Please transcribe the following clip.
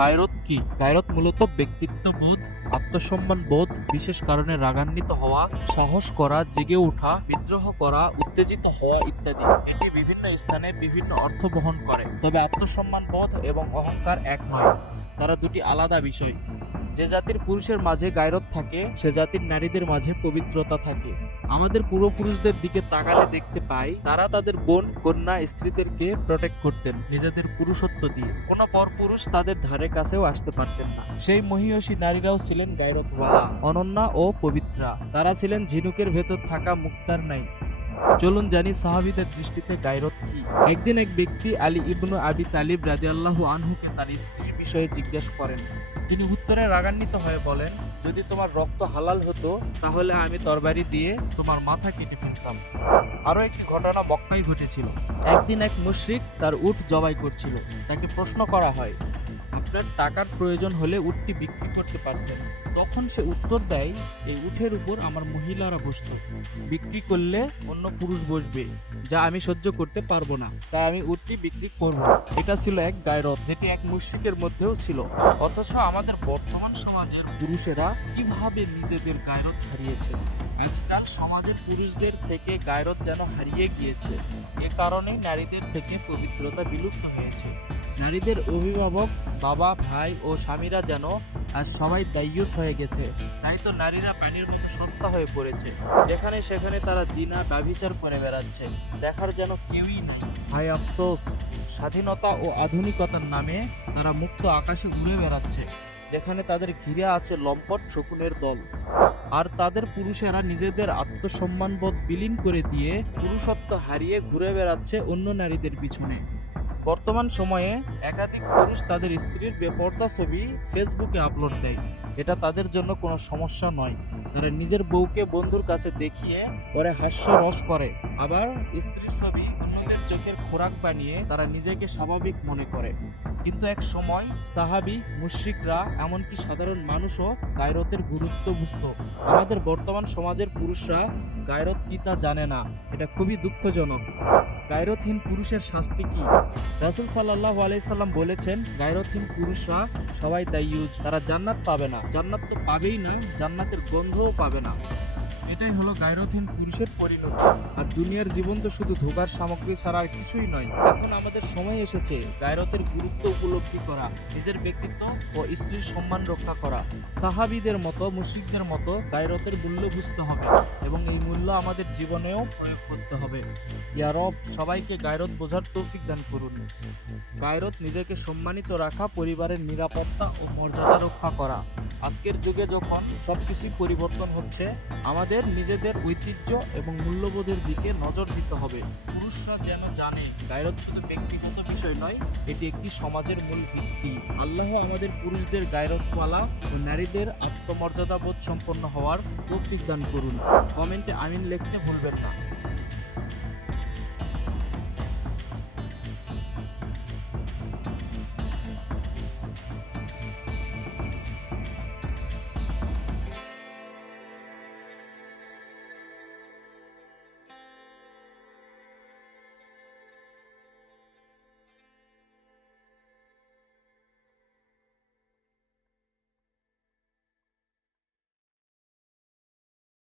গায়রত কি? গায়রত মূলত ব্যক্তিত্ব বোধ আত্মসম্মান বোধ বিশেষ কারণে রাগান্বিত হওয়া, সাহস করা, জেগে ওঠা বিদ্রোহ করা, উত্তেজিত হওয়া ইত্যাদি। এটি বিভিন্ন স্থানে বিভিন্ন অর্থ বহন করে। তবে আত্মসম্মান বোধ এবং অহংকার এক নয়। তারা দুটি আলাদা বিষয়। যে জাতির পুরুষের মাঝে গায়রত থাকে, সে জাতির নারীদের মাঝে পবিত্রতা থাকে। আমাদের পূর্বপুরুষদের দিকে তাকালে দেখতে পাই, তারা তাদের বোন, কন্যা, স্ত্রীদেরকে প্রোটেক্ট করতেন। নিজেদের পুরুষত্ব দিয়ে। কোনো পরপুরুষ তাদের ধারে কাছেও আসতে পারতেন না। সেই মহিয়সী নারীরাও ছিলেন গায়রতওয়ালা, অনন্যা ও পবিত্রা। তারা ছিলেন ঝিনুকের ভেতর থাকা মুক্তার নাই। চলুন জানি সাহাবিদের দৃষ্টিতে গায়রত কি। একদিন এক ব্যক্তি আলী ইবনু আবি তালিব রাদিয়াল্লাহু আনহুকে তার স্ত্রীর বিষয়ে জিজ্ঞেস করেন তিনি উত্তরে রাগান্বিত হয়ে বলেন, যদি তোমার রক্ত হালাল হতো, তাহলে আমি তরবারি দিয়ে তোমার মাথা কেটে ফেলতাম। আরও একটি ঘটনা বক্কাই ঘটেছিল। একদিন এক মুশরিক তার উট জবাই করছিল। তাকে প্রশ্ন করা হয় আপনার টাকার প্রয়োজন হলে উটটি বিক্রি করতে পারতেন। তখন সে উত্তর দেয়, এই উঠের উপর আমার মহিলারা বসতো। বিক্রি করলে অন্য পুরুষ বসবে, যা আমি সহ্য করতে পারব না। তাই আমি উটটি বিক্রি করব। এটা ছিল এক গায়রত যেটি এক মুশরিকের মধ্যেও ছিল। অথচ আমাদের বর্তমান সমাজের পুরুষেরা কীভাবে নিজেদের গায়রত হারিয়েছে? আজকাল সমাজের পুরুষদের থেকে গায়রত যেন হারিয়ে গিয়েছে। এ কারণেই নারীদের থেকে পবিত্রতা বিলুপ্ত হয়েছে। নারীদের অভিভাবক, বাবা, ভাই ও স্বামীরা যেন আর সবাই দায়ুস হয়ে গেছে। তাই তো নারীরা পানির মতো সস্তা হয়ে পড়েছে। যেখানে সেখানে তারা জিনা, ব্যভিচার করে বেড়াচ্ছে। দেখার যেন কেউই নাই। ভাই, আফসোস। স্বাধীনতা ও আধুনিকতার নামে তারা মুক্ত আকাশে উড়ে বেড়াচ্ছে, যেখানে তাদের ঘিরে আছে লম্পট শকুনের দল। আর তাদের পুরুষেরা নিজেদের আত্মসম্মানবোধ বিলীন করে দিয়ে পুরুষত্ব হারিয়ে ঘুরে বেড়াচ্ছে অন্য নারীদের পিছনে। বর্তমান সময়ে একাধিক পুরুষ তাদের স্ত্রীর বেপর্দা ছবি ফেসবুকে আপলোড দেয়। এটা তাদের জন্য কোনো সমস্যা নয়। তারা নিজের বউকে বন্ধুর কাছে দেখিয়ে পরে হাস্যরস করে। আবার স্ত্রীর ছবি অন্যদের চোখের খোরাক বানিয়ে তারা নিজেকে স্বাভাবিক মনে করে। কিন্তু এক সময় সাহাবি, মুশরিকরা, এমনকি সাধারণ মানুষও গায়রতের গুরুত্ব বুঝত। আমাদের বর্তমান সমাজের পুরুষরা গায়রত কি তা জানে না। এটা খুবই দুঃখজনক। গায়রতহীন পুরুষের শাস্তি কি? রাসুল সাল্লাহ আলাইসাল্লাম বলেছেন, গায়রথহীন পুরুষরা সবাই দায়ুজ তারা জান্নাত পাবে না। জান্নাত তো পাবেই না, জান্নাতের গন্ধও পাবে না। এটাই হলো গায়রতহীন পুরুষের পরিণতি। আর দুনিয়ার জীবন তো শুধু ধোকার সামগ্রী ছাড়া আর কিছুই নয়। এখন আমাদের সময় এসেছে গায়রতের গুরুত্ব উপলব্ধি করা, নিজের ব্যক্তিত্ব ও স্ত্রীর সম্মান রক্ষা করা। সাহাবিদের মতো, মুশরিকদের মতো গায়রতের মূল্য বুঝতে হবে এবং এই মূল্য আমাদের জীবনেও প্রয়োগ করতে হবে। ইয়া রব, সবাইকে গায়রত বোঝার তৌফিক দান করুন। গায়রত নিজেকে সম্মানিত রাখা, পরিবারের নিরাপত্তা ও মর্যাদা রক্ষা করা। আজকের যুগে যখন সবকিছুই পরিবর্তন হচ্ছে, আমাদের নিজেদের ঐতিহ্য এবং মূল্যবোধের দিকে নজর দিতে হবে। পুরুষরা যেন জানে গায়রত শুধু ব্যক্তিগত বিষয় নয়, এটি একটি সমাজের মূল ভিত্তি। আল্লাহ আমাদের পুরুষদের গায়রতওয়ালা ও নারীদের আত্মমর্যাদাবোধ সম্পন্ন হওয়ার তৌফিক দান করুন। কমেন্টে আমিন লিখতে ভুলবেন না।